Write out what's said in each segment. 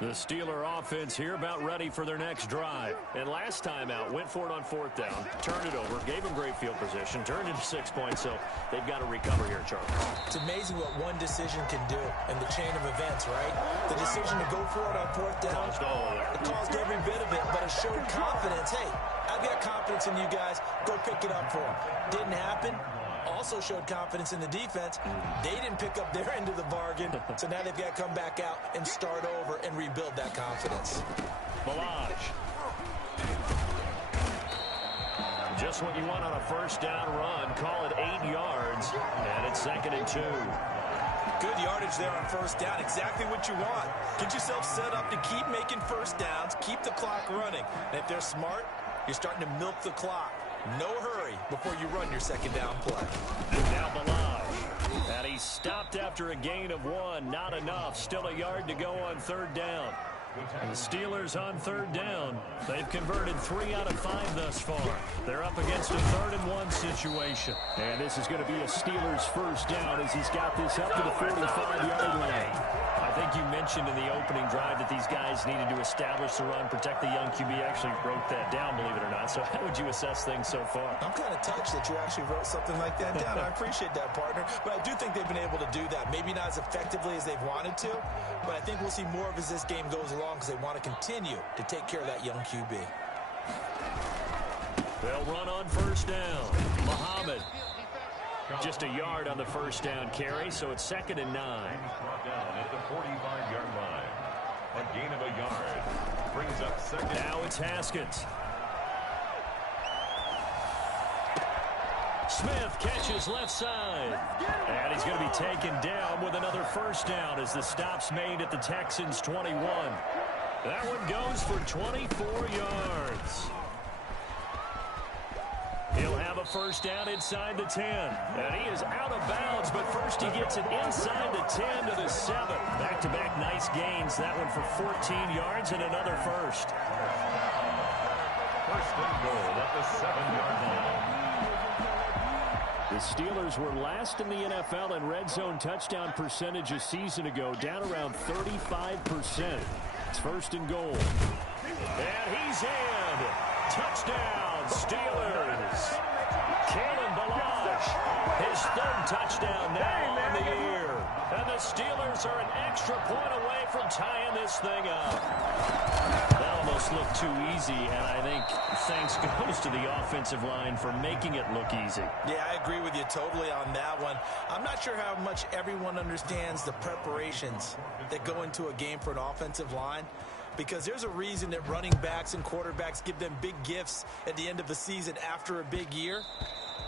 The Steeler offense here about ready for their next drive. And last time out, went for it on 4th down, turned it over, gave them great field position, turned it to 6 points, so they've got to recover here, Charlie. It's amazing what one decision can do in the chain of events, right? The decision to go for it on 4th down, it caused every bit of it, but it showed confidence. Hey, I've got confidence in you guys. Go pick it up for them. Didn't happen. Also showed confidence in the defense. They didn't pick up their end of the bargain, so now they've got to come back out and start over and rebuild that confidence. Ballage. Just what you want on a 1st down run. Call it 8 yards, and it's 2nd and 2. Good yardage there on 1st down. Exactly what you want. Get yourself set up to keep making 1st downs, keep the clock running. And if they're smart, you're starting to milk the clock. No hurry before you run your 2nd down play. Now Ballage. And he's stopped after a gain of 1. Not enough. Still a yard to go on 3rd down. And the Steelers on 3rd down. They've converted 3 out of 5 thus far. They're up against a 3rd and 1 situation. And this is going to be a Steelers 1st down as he's got this up to the 45-yard line. I think you mentioned in the opening drive that these guys needed to establish the run, protect the young QB. Actually wrote that down, believe it or not. So how would you assess things so far? I'm kind of touched that you actually wrote something like that down. I appreciate that, partner. But I do think they've been able to do that. Maybe not as effectively as they've wanted to, but I think we'll see more of as this game goes along because they want to continue to take care of that young QB. They'll run on 1st down. Muhammad. Just a yard on the 1st down carry, so it's 2nd and 9. Brought down at the 45-yard line. A gain of a yard. Brings up 2nd. Now it's Haskins. Smith catches left side. And he's going to be taken down with another 1st down as the stop's made at the Texans' 21. That one goes for 24 yards. He'll have a 1st down inside the 10. And he is out of bounds, but first he gets it inside the 10 to the 7. Back-to-back nice gains. That one for 14 yards and another 1st. 1st and goal at the 7-yard line. The Steelers were last in the NFL in red zone touchdown percentage a season ago, down around 35%. It's 1st and goal. And he's in. Touchdown, Steelers. Kalen Ballage, his 3rd touchdown now on the year. And the Steelers are an extra point away from tying this thing up. That almost looked too easy, and I think thanks goes to the offensive line for making it look easy. Yeah, I agree with you totally on that one. I'm not sure how much everyone understands the preparations that go into a game for an offensive line, because there's a reason that running backs and quarterbacks give them big gifts at the end of the season after a big year.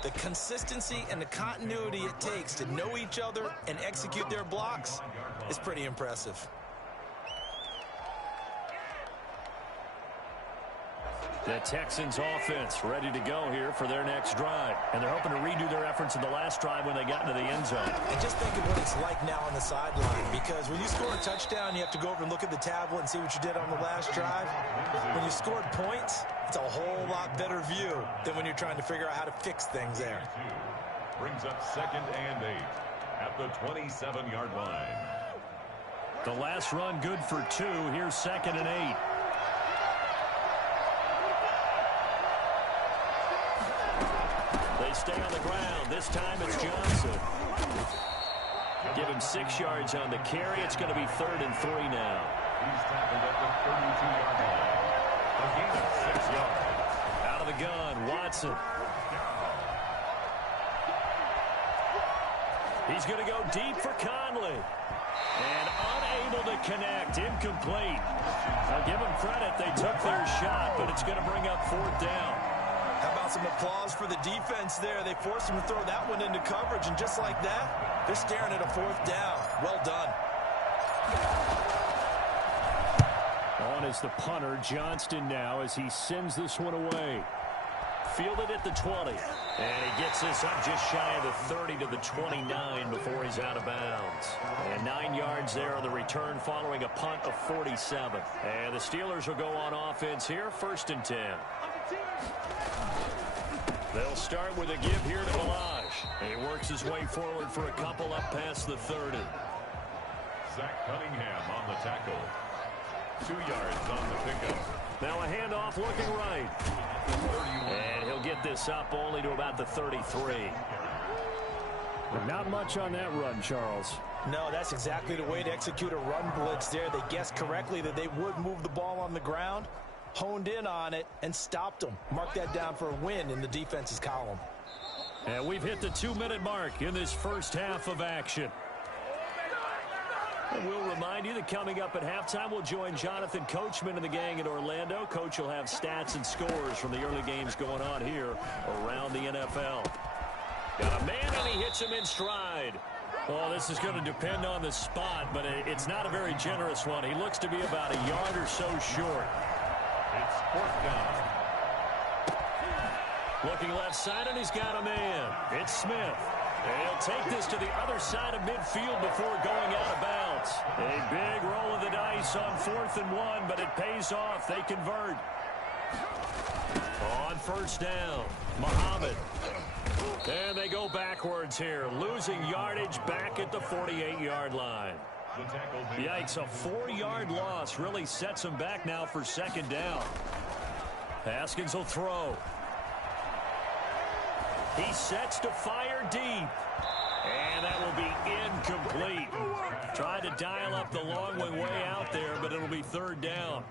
The consistency and the continuity it takes to know each other and execute their blocks is pretty impressive. The Texans offense ready to go here for their next drive. And they're hoping to redo their efforts in the last drive when they got into the end zone. And just think of what it's like now on the sideline, because when you score a touchdown, you have to go over and look at the tablet and see what you did on the last drive. When you scored points, it's a whole lot better view than when you're trying to figure out how to fix things there. Brings up 2nd and 8 at the 27-yard line. The last run good for 2. Here's 2nd and 8. They stay on the ground. This time it's Johnson. Give him 6 yards on the carry. It's going to be 3rd and 3 now. He's tackled at the 32-yard line. A gain of 6 yards. Out of the gun, Watson. He's going to go deep for Conley. And unable to connect. Incomplete. I'll give them credit. They took their shot, but it's going to bring up 4th down. How about some applause for the defense there? They forced him to throw that one into coverage, and just like that, they're staring at a 4th down. Well done. On is the punter, Johnston now, as he sends this one away. Fielded at the 20. And he gets this up just shy of the 30 to the 29 before he's out of bounds. And 9 yards there on the return following a punt of 47. And the Steelers will go on offense here, 1st and 10. They'll start with a give here to Ballage. He works his way forward for a couple up past the 30. Zach Cunningham on the tackle. 2 yards on the pickup. Now a handoff looking right. And he'll get this up only to about the 33. Not much on that run, Charles. No, that's exactly the way to execute a run blitz there. They guessed correctly that they would move the ball on the ground, honed in on it, and stopped them. Mark that down for a win in the defense's column. And we've hit the 2-minute mark in this first half of action. And we'll remind you that coming up at halftime, we'll join Jonathan Coachman and the gang in Orlando. Coach will have stats and scores from the early games going on here around the NFL. Got a man, and he hits him in stride. Well, this is going to depend on the spot, but it's not a very generous one. He looks to be about a yard or so short. It's 4th down. Looking left side, and he's got a man. It's Smith. And he'll take this to the other side of midfield before going out of bounds. A big roll of the dice on 4th and 1, but it pays off. They convert. On 1st down, Muhammad. And they go backwards here, losing yardage back at the 48-yard line. Yikes, a 4-yard loss really sets them back now for 2nd down. Haskins will throw. He sets to fire deep. And that will be incomplete. Tried to dial up the long way out there, but it'll be 3rd down.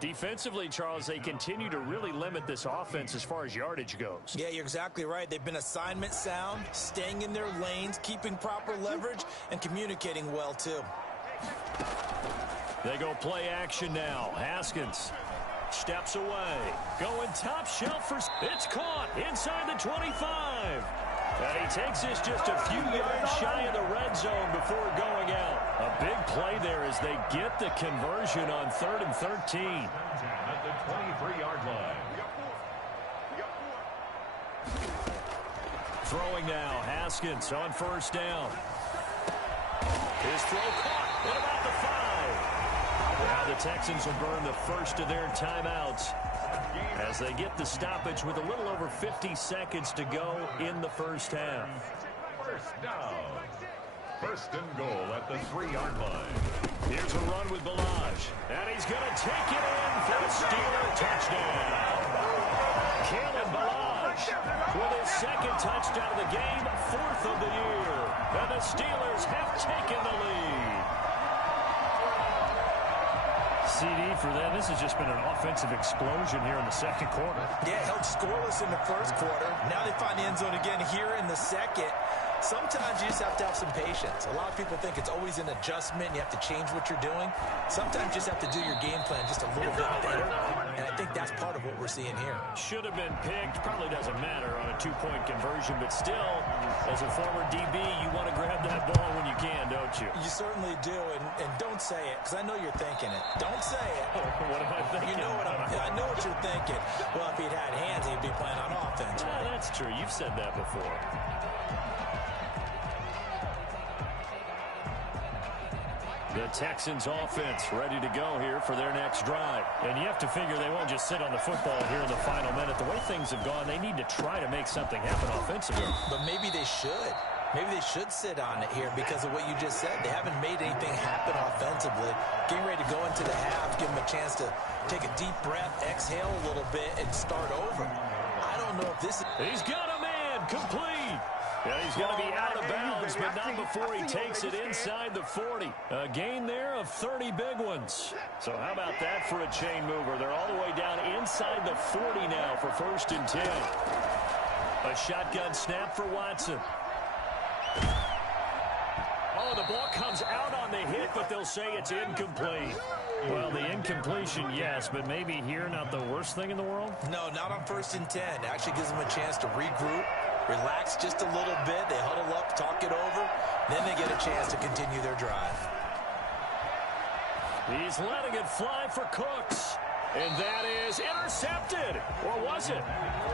Defensively, Charles, they continue to really limit this offense as far as yardage goes. Yeah, you're exactly right. They've been assignment sound, staying in their lanes, keeping proper leverage, and communicating well, too. They go play action now. Haskins steps away. Going top shelf for... It's caught inside the 25. And he takes this just a few yards shy of the red zone before going out. A big play there as they get the conversion on 3rd and 13. At the 23-yard line. Throwing now, Haskins on 1st down. His throw caught. What about the 5? Now the Texans will burn the first of their timeouts as they get the stoppage with a little over 50 seconds to go in the first half. 1st down. 1st and goal at the 3-yard line. Here's a run with Balazs. And he's going to take it in for a Steeler touchdown. Kalen Balazs with his 2nd touchdown of the game, 4th of the year. And the Steelers have taken the lead. CD for them. This has just been an offensive explosion here in the 2nd quarter. Yeah, held scoreless in the 1st quarter. Now they find the end zone again here in the 2nd. Sometimes you just have to have some patience. A lot of people think it's always an adjustment. You have to change what you're doing. Sometimes you just have to do your game plan just a little bit better. And I think that's part of what we're seeing here. Should have been picked. Probably doesn't matter on a 2-point conversion. But still, as a former DB, you want to grab that ball when you can, don't you? You certainly do. And don't say it, because I know you're thinking it. Don't say it. What am I thinking? You know what I know what you're thinking. Well, if he'd had hands, he'd be playing on offense. Yeah, that's true. You've said that before. The Texans offense ready to go here for their next drive. And you have to figure they won't just sit on the football here in the final minute. The way things have gone, they need to try to make something happen offensively. But maybe they should. Maybe they should sit on it here because of what you just said. They haven't made anything happen offensively. Getting ready to go into the half, give them a chance to take a deep breath, exhale a little bit, and start over. I don't know if this is... He's got a man, complete. Yeah, he's going to be out of bounds, but not before he takes it inside the 40. A gain there of 30 big ones. So how about that for a chain mover? They're all the way down inside the 40 now for 1st and 10. A shotgun snap for Watson. Oh, the ball comes out on the hit, but they'll say it's incomplete. Well, the incompletion, yes, but maybe here not the worst thing in the world? No, not on 1st and 10. It actually gives them a chance to regroup, relax just a little bit. They huddle up, talk it over. Then they get a chance to continue their drive. He's letting it fly for Cooks. And that is intercepted. Or was it?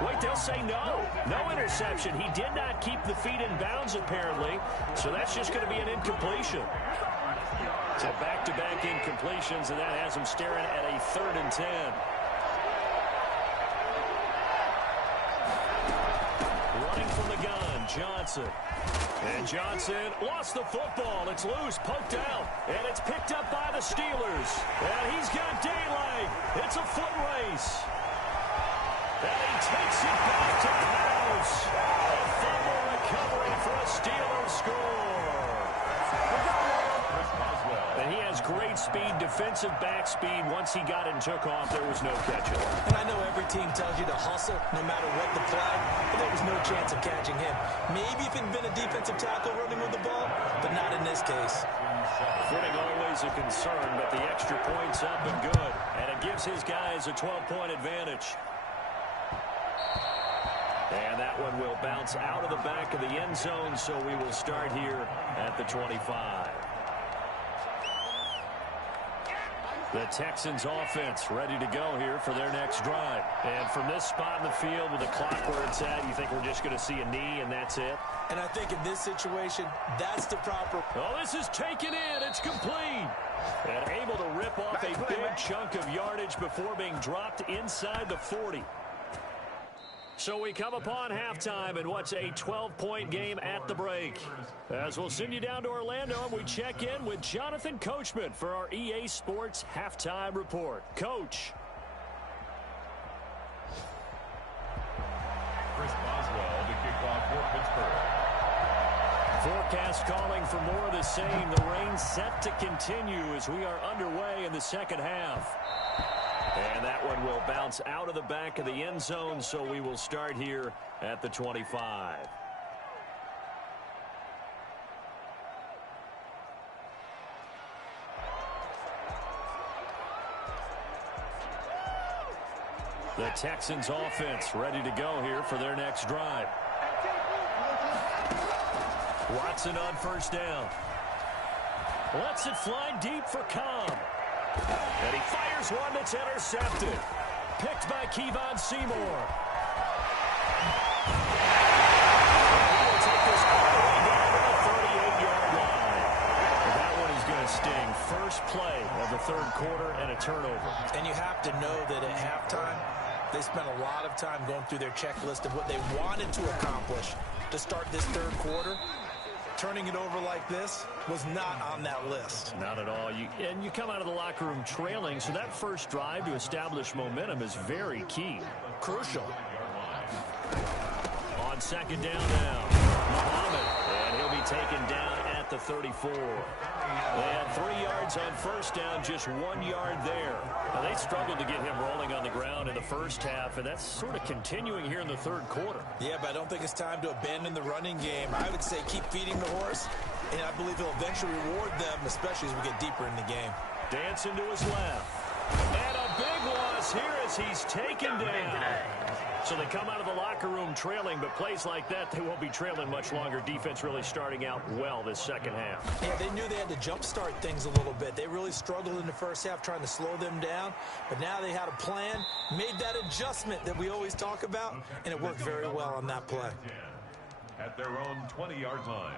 Wait, they'll say no. No interception. He did not keep the feet in bounds, apparently. So that's just going to be an incompletion. So back-to-back incompletions, and that has him staring at a 3rd and 10. Running from the gun, Johnson. And Johnson lost the football. It's loose, poked out, and it's picked up by the Steelers. And he's got daylight. It's a foot race. And he takes it back to the house. A fumble recovery for a Steelers score. And he has great speed, defensive back speed. Once he got it and took off, there was no catching. And I know every team tells you to hustle no matter what the play, but there was no chance of catching him. Maybe if it had been a defensive tackle running with the ball, but not in this case. Footing always a concern, but the extra point's up and good. And it gives his guys a 12-point advantage. And that one will bounce out of the back of the end zone, so we will start here at the 25. The Texans offense ready to go here for their next drive. And from this spot in the field with the clock where it's at, you think we're just going to see a knee and that's it? And I think in this situation, that's the proper... Oh, this is taken in. It's complete. And able to rip off a big chunk of yardage before being dropped inside the 40. So we come upon halftime in what's a 12-point game at the break. As we'll send you down to Orlando, and we check in with Jonathan Coachman for our EA Sports Halftime Report. Coach. Chris Boswell to kick off for Pittsburgh. Forecast calling for more of the same. The rain set to continue as we are underway in the second half. And that one will bounce out of the back of the end zone, so we will start here at the 25. The Texans offense ready to go here for their next drive. Watson on first down. Lets it fly deep for Cobb. And he fires one that's intercepted. Picked by Kevon Seymour. He will take this all the way down to the 38-yard line. And that one is going to sting. First play of the third quarter and a turnover. And you have to know that at halftime, they spent a lot of time going through their checklist of what they wanted to accomplish to start this third quarter. Turning it over like this was not on that list. Not at all. And you come out of the locker room trailing, so that first drive to establish momentum is very key. Crucial. On second down now, Muhammad, and he'll be taken down at the 34. They had 3 yards on first down, just 1 yard there. Now, they struggled to get him rolling on the ground in the first half, and that's sort of continuing here in the third quarter. Yeah, but I don't think it's time to abandon the running game. I would say keep feeding the horse, and I believe he'll eventually reward them, especially as we get deeper in the game. Dancing to his left. And a big loss here as he's taken down. So they come out of the locker room trailing, but plays like that, they won't be trailing much longer. Defense really starting out well this second half. Yeah, they knew they had to jumpstart things a little bit. They really struggled in the first half trying to slow them down, but now they had a plan, made that adjustment that we always talk about, and it worked very well on that play. At their own 20-yard line.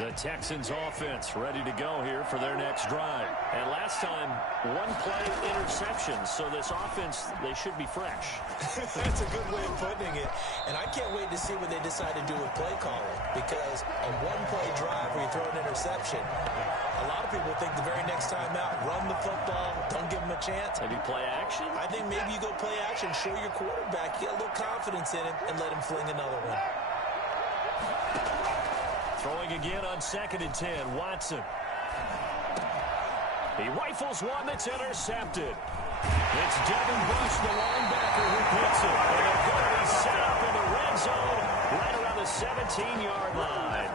The Texans offense ready to go here for their next drive. And last time, 1 play interceptions. So this offense, they should be fresh. That's a good way of putting it. And I can't wait to see what they decide to do with play calling. Because a 1-play drive where you throw an interception, a lot of people think the very next time out, run the football, don't give them a chance. Maybe play action? I think maybe you go play action, show your quarterback, get a little confidence in him, and let him fling another one. Throwing again on 2nd and 10, Watson. He rifles one that's intercepted. It's Devin Bush, the linebacker, who picks it. And they're going to be set up in the red zone right around the 17-yard line.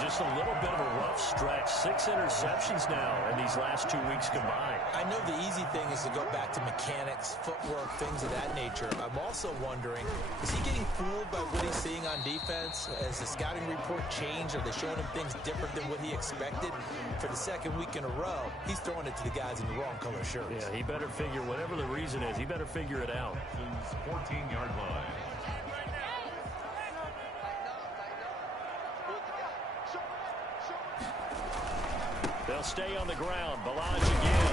Just a little bit of a rough stretch. 6 interceptions now in these last 2 weeks combined. I know the easy thing is to go back to mechanics, footwork, things of that nature. I'm also wondering, is he getting fooled by what he's seeing on defense? Has the scouting report changed? Are they showing him things different than what he expected? For the second week in a row, he's throwing it to the guys in the wrong color shirts. Yeah, he better figure, whatever the reason is, he better figure it out. 14-yard line. They'll stay on the ground. Balaj again.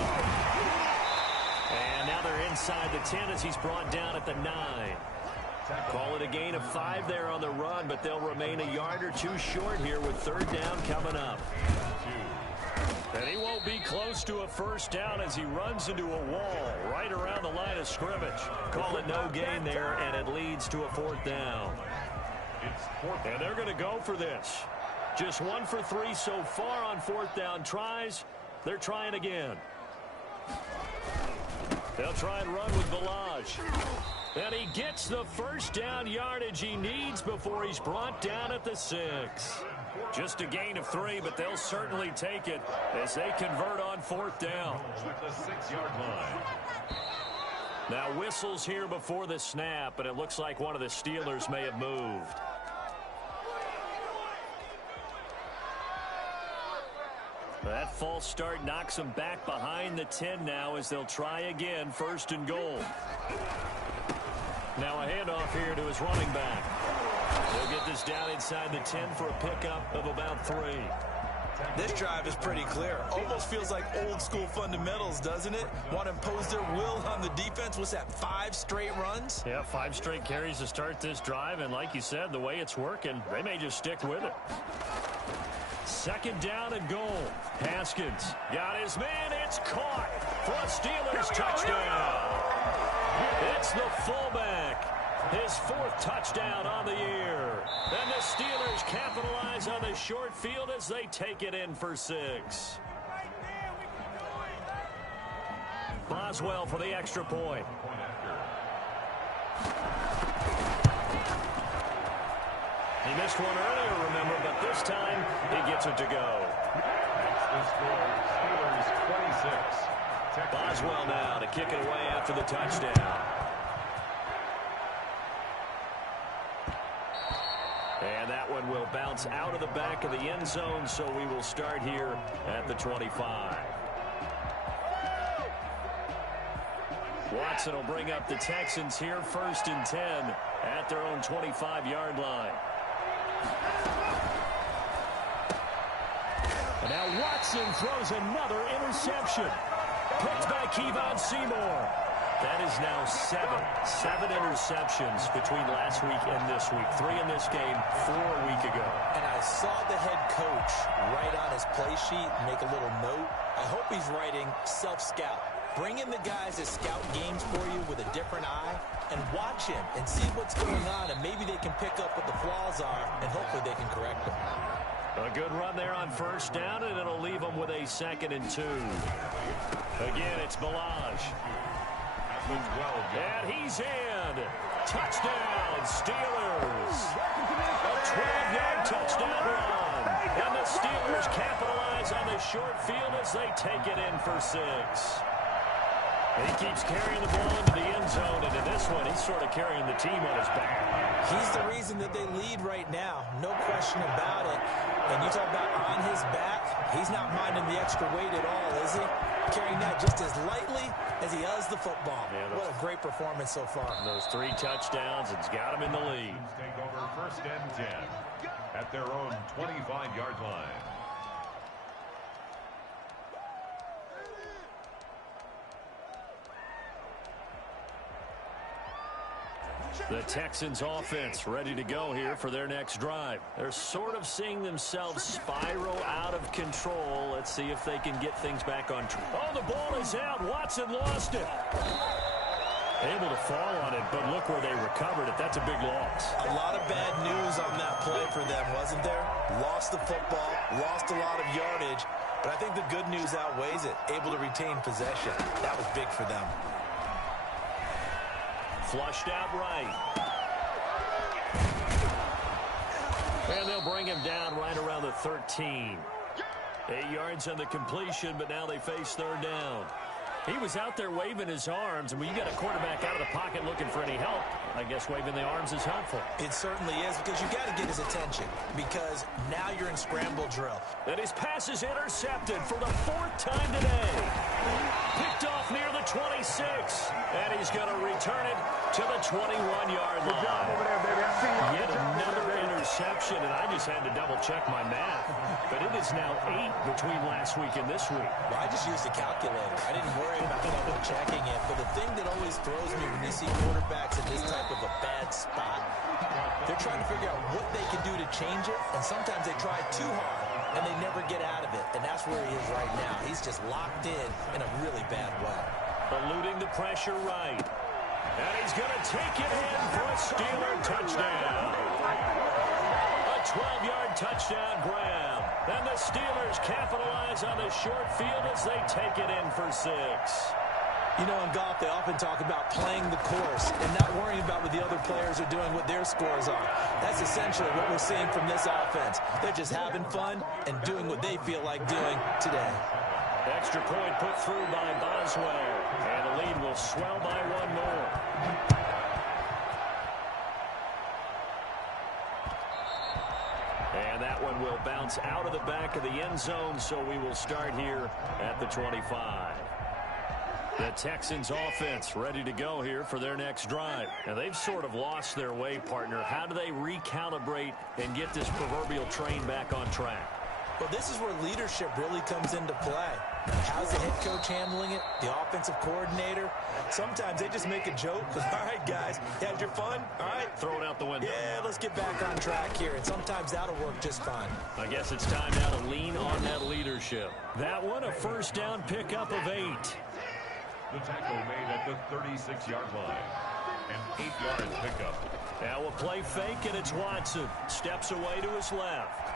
And now Now they're inside the 10 as he's brought down at the 9. Call it a gain of 5 there on the run, but they'll remain a yard or two short here with third down coming up. And he won't be close to a first down as he runs into a wall right around the line of scrimmage. Call it no gain there, and it leads to a fourth down. And they're going to go for this. Just 1 for 3 so far on fourth down tries. They're trying again. They'll try and run with Ballage. And he gets the first down yardage he needs before he's brought down at the 6. Just a gain of 3, but they'll certainly take it as they convert on fourth down. The 6-yard line. Now whistles here before the snap, but it looks like one of the Steelers may have moved. That false start knocks them back behind the 10 now as they'll try again, first and goal. Now a handoff here to his running back. They'll get this down inside the 10 for a pickup of about 3. This drive is pretty clear. Almost feels like old school fundamentals, doesn't it? Want to impose their will on the defense. What's that, 5 straight runs? Yeah, 5 straight carries to start this drive, and like you said, the way it's working, they may just stick with it. Second down and goal. Haskins got his man. It's caught for a Steelers touchdown. It's the fullback. His 4th touchdown on the year. And the Steelers capitalize on the short field as they take it in for 6. Boswell for the extra point. He missed one earlier, remember, but this time he gets it to go. The score, Steelers 26. Boswell now to kick it away after the touchdown. And that one will bounce out of the back of the end zone, so we will start here at the 25. Watson will bring up the Texans here first and 10 at their own 25-yard line. And now Watson throws another interception. Picked by Kevon Seymour. That is now 7 interceptions between last week and this week. 3 in this game, 4 a week ago. And I saw the head coach write on his play sheet, make a little note. I hope he's writing self-scout. Bring in the guys that scout games for you with a different eye and watch him and see what's going on, and maybe they can pick up what the flaws are, and hopefully they can correct them. A good run there on first down, and it'll leave them with a 2nd and 2. Again, it's Ballage. And he's in. Touchdown, Steelers. A 12-yard touchdown run. And the Steelers capitalize on the short field as they take it in for 6. He keeps carrying the ball into the end zone, and in this one, he's sort of carrying the team on his back. He's the reason that they lead right now. No question about it. And you talk about on his back, he's not minding the extra weight at all, is he? Carrying that just as lightly as he does the football. Yeah, what a great performance so far. Those 3 touchdowns, it's got him in the lead. Take over first and 10 at their own 25-yard line. The Texans offense ready to go here for their next drive. They're sort of seeing themselves spiral out of control. Let's see if they can get things back on track. Oh, the ball is out. Watson lost it. Able to fall on it, but look where they recovered it. That's a big loss. A lot of bad news on that play for them, wasn't there? Lost the football, lost a lot of yardage, but I think the good news outweighs it. Able to retain possession. That was big for them. Flushed out right. And they'll bring him down right around the 13. 8 yards on the completion, but now they face third down. He was out there waving his arms, and when you got a quarterback out of the pocket looking for any help, I guess waving the arms is helpful. It certainly is, because you got to get his attention, because now you're in scramble drill. And his pass is intercepted for the 4th time today. Picked off near the 26, and he's going to return it to the 21-yard line. Good job over there, baby. I see you. Yet another interception, and I just had to double-check my math. But it is now 8 between last week and this week. Well, I just used a calculator. I didn't worry about double-checking it. But the thing that always throws me when you see quarterbacks in this type of a bad spot, they're trying to figure out what they can do to change it, and sometimes they try too hard, and they never get out of it. And that's where he is right now. He's just locked in a really bad way. Eluding the pressure right. And he's going to take it in for a Steeler touchdown. A 12-yard touchdown grab. And the Steelers capitalize on the short field as they take it in for 6. You know, in golf, they often talk about playing the course and not worrying about what the other players are doing, what their scores are. That's essentially what we're seeing from this offense. They're just having fun and doing what they feel like doing today. Extra point put through by Boswell. And the lead will swell by 1 more. And that one will bounce out of the back of the end zone, so we will start here at the 25. The Texans offense ready to go here for their next drive. And they've sort of lost their way, partner. How do they recalibrate and get this proverbial train back on track? Well, this is where leadership really comes into play. How's the head coach handling it? The offensive coordinator? Sometimes they just make a joke. All right, guys, you had your fun? All right. Throw it out the window. Yeah, let's get back on track here. And sometimes that'll work just fine. I guess it's time now to lean on that leadership. That one, a first down pickup of 8. The tackle made at the 36-yard line. An 8-yard pickup. Now a play fake, and it's Watson. Steps away to his left.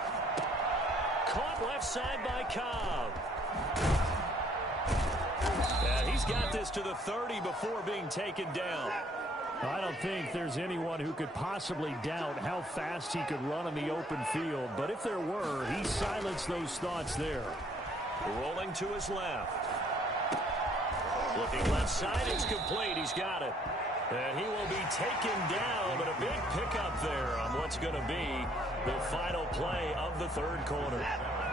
Caught left side by Cobb. And he's got this to the 30 before being taken down. I don't think there's anyone who could possibly doubt how fast he could run in the open field. But if there were, he silenced those thoughts there. Rolling to his left. Looking left side, it's complete. He's got it. And he will be taken down, but a big pickup there on what's going to be the final play of the third quarter.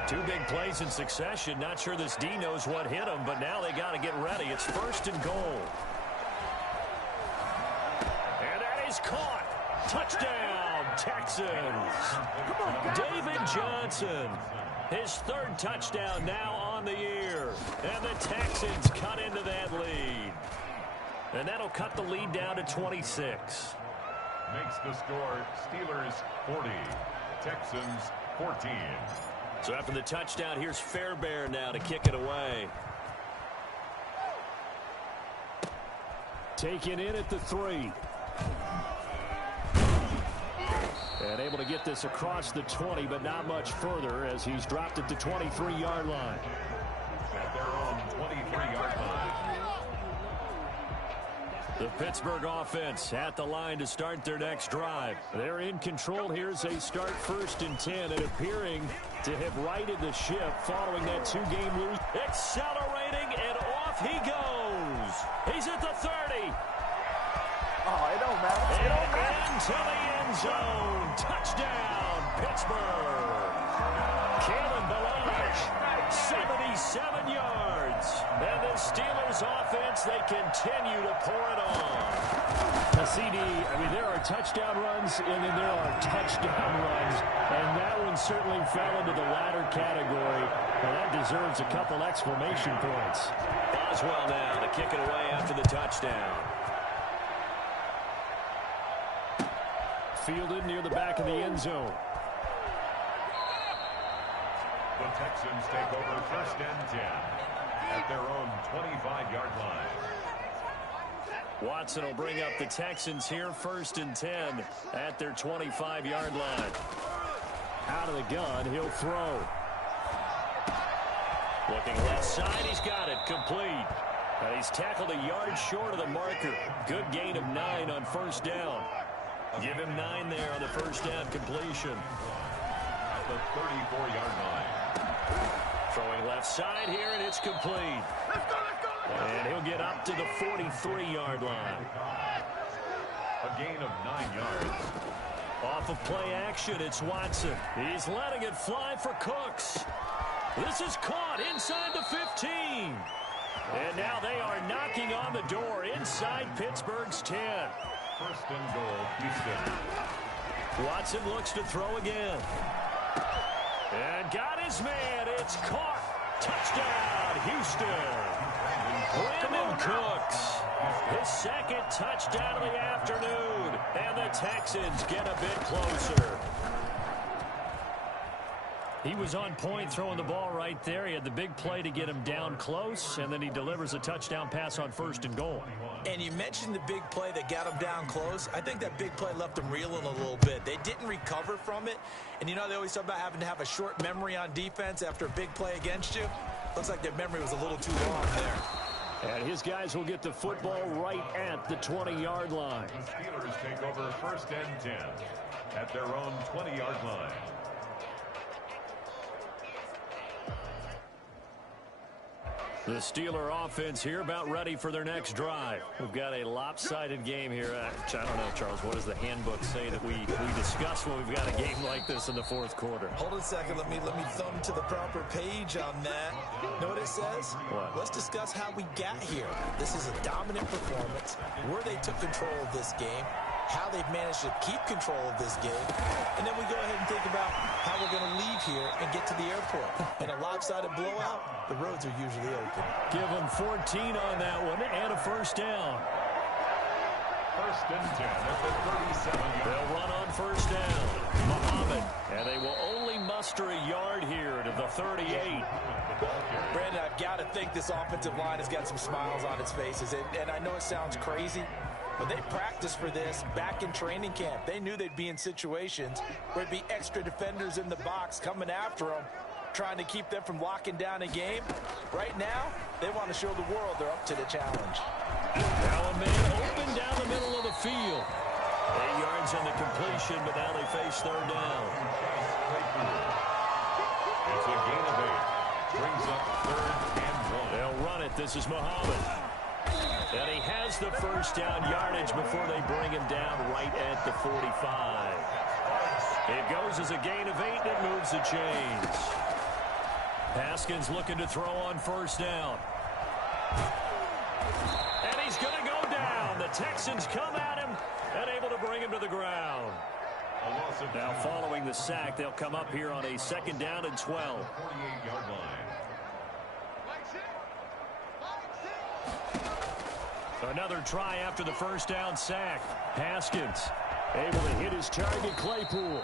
2 big plays in succession. Not sure this D knows what hit him, but now they got to get ready. It's first and goal. And that is caught. Touchdown, Texans. David Johnson. His 3rd touchdown now on the year. And the Texans cut into that lead. And that'll cut the lead down to 26. Makes the score Steelers 40, Texans 14. So after the touchdown, here's Fairbairn now to kick it away. Taken in at the 3. And able to get this across the 20, but not much further as he's dropped it to 23-yard line. At their own 23-yard line. The Pittsburgh offense at the line to start their next drive. They're in control here as they start first and 10 and appearing to have righted the ship following that 2-game lose. Accelerating, and off he goes. He's at the 30. Oh, it don't matter. And into the end zone. Touchdown, Pittsburgh. Kalen Ballage, 77 yards. And the Steelers offense, they continue to pour it on. The CD, I mean, there are touchdown runs, and then there are touchdown runs. And that one certainly fell into the latter category. And that deserves a couple exclamation points. Boswell now to kick it away after the touchdown. Fielded near the back of the end zone. The Texans take over first and 10 at their own 25-yard line. Watson will bring up the Texans here first and 10 at their 25-yard line. Out of the gun, he'll throw. Looking left side, he's got it, complete. And he's tackled a yard short of the marker. Good gain of 9 on first down. Give him 9 there on the first down completion. At the 34-yard line. Throwing left side here, and it's complete. And he'll get up to the 43-yard line. A gain of 9 yards. Off of play action, it's Watson. He's letting it fly for Cooks. This is caught inside the 15. And now they are knocking on the door inside Pittsburgh's 10. First and goal, Houston. Watson looks to throw again. And got his man. It's caught. Touchdown, Houston. Brandon Cooks. His second touchdown of the afternoon. And the Texans get a bit closer. He was on point throwing the ball right there. He had the big play to get him down close, and then he delivers a touchdown pass on first and goal. And you mentioned the big play that got him down close. I think that big play left him reeling a little bit. They didn't recover from it. And you know they always talk about having to have a short memory on defense after a big play against you. Looks like their memory was a little too long there. And his guys will get the football right at the 20-yard line. The Steelers take over first and 10 at their own 20-yard line. The Steeler offense here about ready for their next drive. We've got a lopsided game here. I don't know, Charles, what does the handbook say that we discuss when we've got a game like this in the fourth quarter? Hold it a second. Let me thumb to the proper page on that. Know what it says? What? Let's discuss how we got here. This is a dominant performance, where they took control of this game, how they've managed to keep control of this game, and then we go ahead and think about how we're going to leave here and get to the airport. In a lopsided blowout, the roads are usually open. Give them 14 on that one and a first down. First and 10 at the 37-yard. They'll run on first down. Muhammad, and they will only muster a yard here to the 38. Brandon, I've got to think this offensive line has got some smiles on its faces, and I know it sounds crazy, but they practiced for this back in training camp. They knew they'd be in situations where there'd be extra defenders in the box coming after them, trying to keep them from locking down a game. Right now, they want to show the world they're up to the challenge. Now a man open down the middle of the field. 8 yards on the completion, but now they face third down. It's a gain of 8. Brings up third and 1. They'll run it. This is Muhammad. And he has the first down yardage before they bring him down right at the 45. It goes as a gain of 8, and it moves the chains. Haskins looking to throw on first down. And he's going to go down. The Texans come at him and able to bring him to the ground. Now following the sack, they'll come up here on a second down and 12. 48-yard line. Another try after the first down sack. Haskins able to hit his target, Claypool.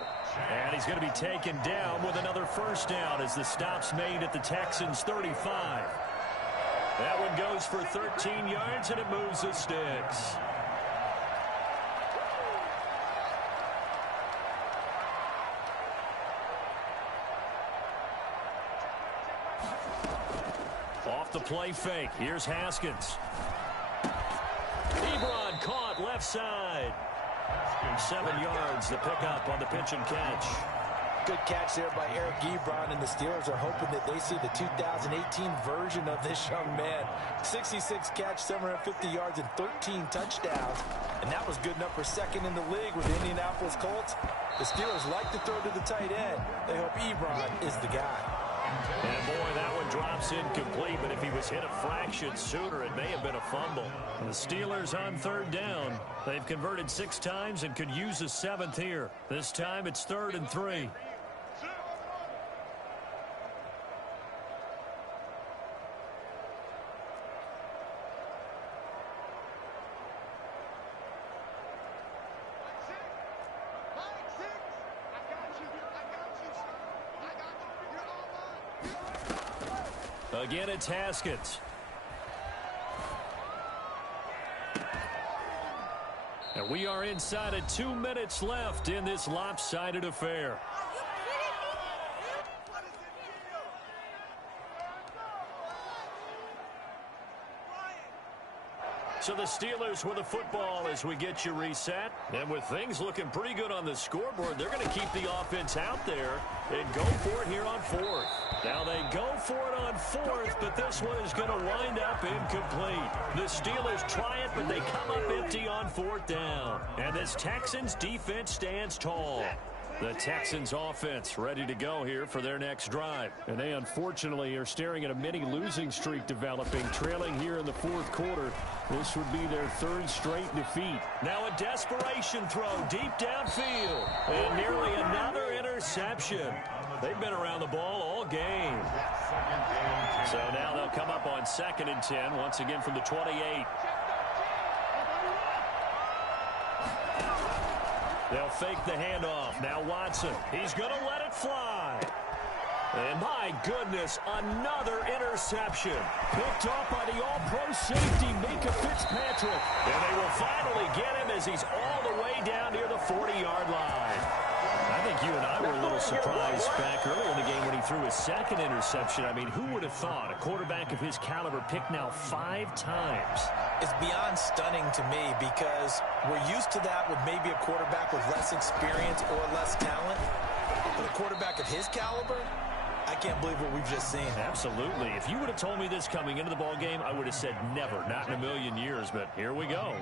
And he's going to be taken down with another first down as the stop's made at the Texans' 35. That one goes for 13 yards, and it moves the sticks. Off the play fake. Here's Haskins. Ebron caught left side. 7 yards, the pickup on the pitch and catch. Good catch there by Eric Ebron, and the Steelers are hoping that they see the 2018 version of this young man. 66 catch, 750 yards, and 13 touchdowns. And that was good enough for second in the league with the Indianapolis Colts. The Steelers like to throw to the tight end. They hope Ebron is the guy. And boy, that one drops incomplete, but if he was hit a fraction sooner, it may have been a fumble. The Steelers on third down. They've converted 6 times and could use a 7th here. This time it's 3rd and 3. Again, it's Haskins. And we are inside of 2 minutes left in this lopsided affair. So the Steelers with the football as we get you reset. And with things looking pretty good on the scoreboard, they're going to keep the offense out there and go for it here on 4th. Now they go for it on 4th, but this one is going to wind up incomplete. The Steelers try it, but they come up empty on 4th down. And this Texans defense stands tall. The Texans offense ready to go here for their next drive. And they unfortunately are staring at a mini losing streak developing, trailing here in the fourth quarter. This would be their third straight defeat. Now a desperation throw deep downfield. And nearly another interception. They've been around the ball all game. So now they'll come up on 2nd and 10, once again from the 28. They'll fake the handoff. Now Watson. He's going to let it fly. And my goodness, another interception. Picked off by the all-pro safety, Minkah Fitzpatrick. And they will finally get him as he's all the way down near the 40-yard line. I think you and I were a little surprised back earlier in the game when he threw his second interception. I mean, who would have thought a quarterback of his caliber picked now 5 times? It's beyond stunning to me because we're used to that with maybe a quarterback with less experience or less talent. But a quarterback of his caliber, I can't believe what we've just seen. Absolutely. If you would have told me this coming into the ball game, I would have said never, not in a million years. But here we go.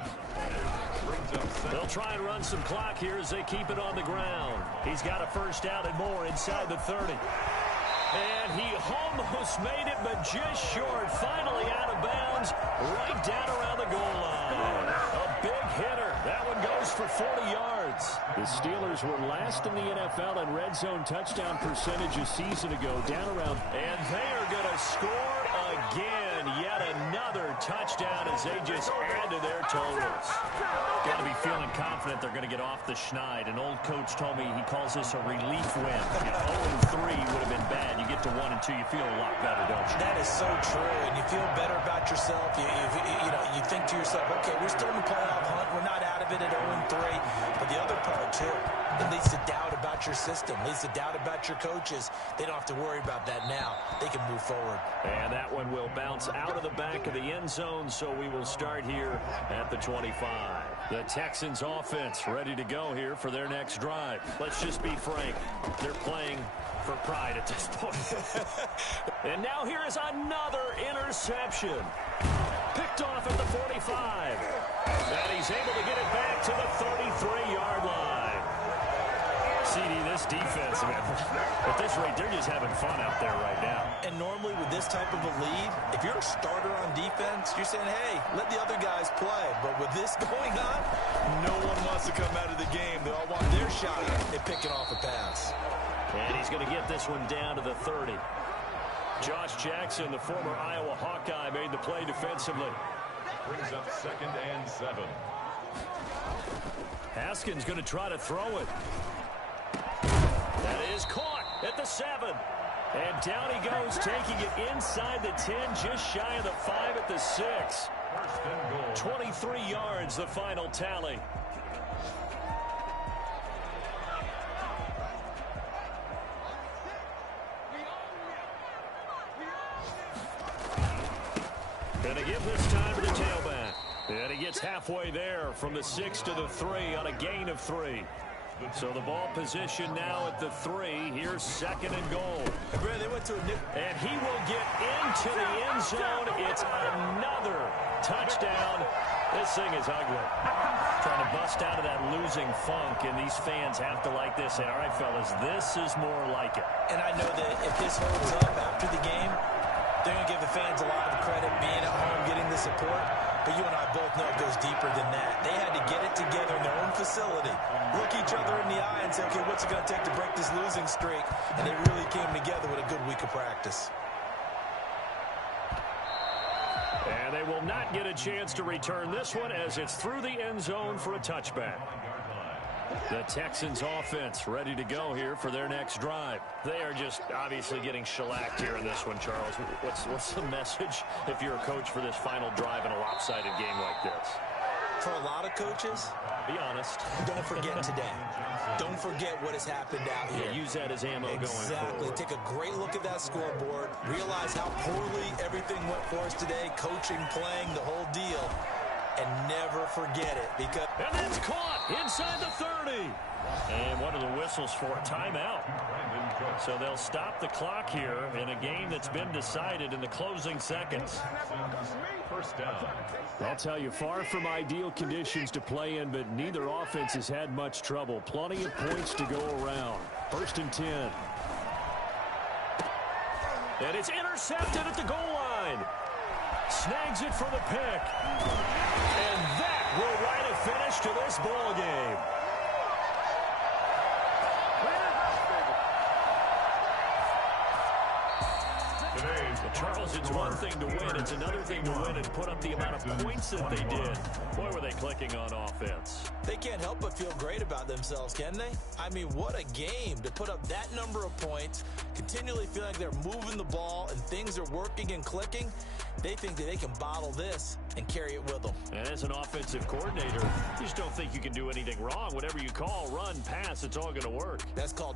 They'll try and run some clock here as they keep it on the ground. He's got a first down and more inside the 30. And he almost made it, but just short. Finally out of bounds, right down around the goal line. A big hitter. That one goes for 40 yards. The Steelers were last in the NFL in red zone touchdown percentage a season ago, down around. And they are going to score again. Yet another touchdown as they just add to their totals. Got to be feeling confident they're going to get off the schneid. An old coach told me he calls this a relief win. 0-3 would have been bad. You get to 1 and 2, you feel a lot better, don't you? That is so true, and you feel better about yourself. You think to yourself, okay, we're still in the playoff hunt. We're not out of it at 0-3. But the other part, too, it leads to doubt about your system, leads to doubt about your coaches. They don't have to worry about that now. They can move forward. And that one will bounce out of the back of the end zone, so we will start here at the 25. The Texans offense ready to go here for their next drive. Let's just be frank. They're playing for pride at this point. And now here is another interception. Picked off at the 45. And he's able to get it back to the 33-yard line. CD, this defense, man, at this rate, they're just having fun out there right now. And normally with this type of a lead, if you're a starter on defense, you're saying, hey, let the other guys play. But with this going on, no one wants to come out of the game. They all want their shot at picking off a pass. And he's going to get this one down to the 30. Josh Jackson, the former Iowa Hawkeye, made the play defensively. Brings up 2nd and 7. Haskins going to try to throw it. That is caught at the 7. And down he goes, taking it inside the 10, just shy of the 5 at the 6. 23 yards, the final tally. And they give this time to the tailback. And he gets halfway there from the 6 to the 3 on a gain of 3. So the ball position now at the 3. Here's 2nd and goal. And he will get into the end zone. It's another touchdown. This thing is ugly. Trying to bust out of that losing funk, and these fans have to like this. Say, all right, fellas, this is more like it. And I know that if this holds up after the game, they're going to give the fans a lot of credit being at home, getting the support. But you and I both know it goes deeper than that. They had to get it together in their own facility, look each other in the eye and say, okay, what's it going to take to break this losing streak? And they really came together with a good week of practice. And they will not get a chance to return this one as it's through the end zone for a touchback. The Texans offense ready to go here for their next drive. They are just obviously getting shellacked here in this one, Charles. What's the message if you're a coach for this final drive in a lopsided game like this? For a lot of coaches, be honest. Don't forget today. Don't forget what has happened out here. Yeah, use that as ammo going forward. Exactly. Take a great look at that scoreboard. Realize how poorly everything went for us today. Coaching, playing, the whole deal. And never forget it. Because and that's caught inside the 30. And what are the whistles for? Timeout. So they'll stop the clock here in a game that's been decided in the closing seconds. First down. I'll tell you, far from ideal conditions to play in, but neither offense has had much trouble. Plenty of points to go around. 1st and 10. And it's intercepted at the goal line. Snags it for the pick. And that will write a finish to this ball game. Charles, it's one thing to win. It's another thing to win and put up the amount of points that they did. Boy, were they clicking on offense. they can't help but feel great about themselves, can they? I mean, what a game to put up that number of points, continually feel like they're moving the ball and things are working and clicking. They think that they can bottle this and carry it with them. And as an offensive coordinator, you just don't think you can do anything wrong. Whatever you call, run, pass, it's all going to work. That's called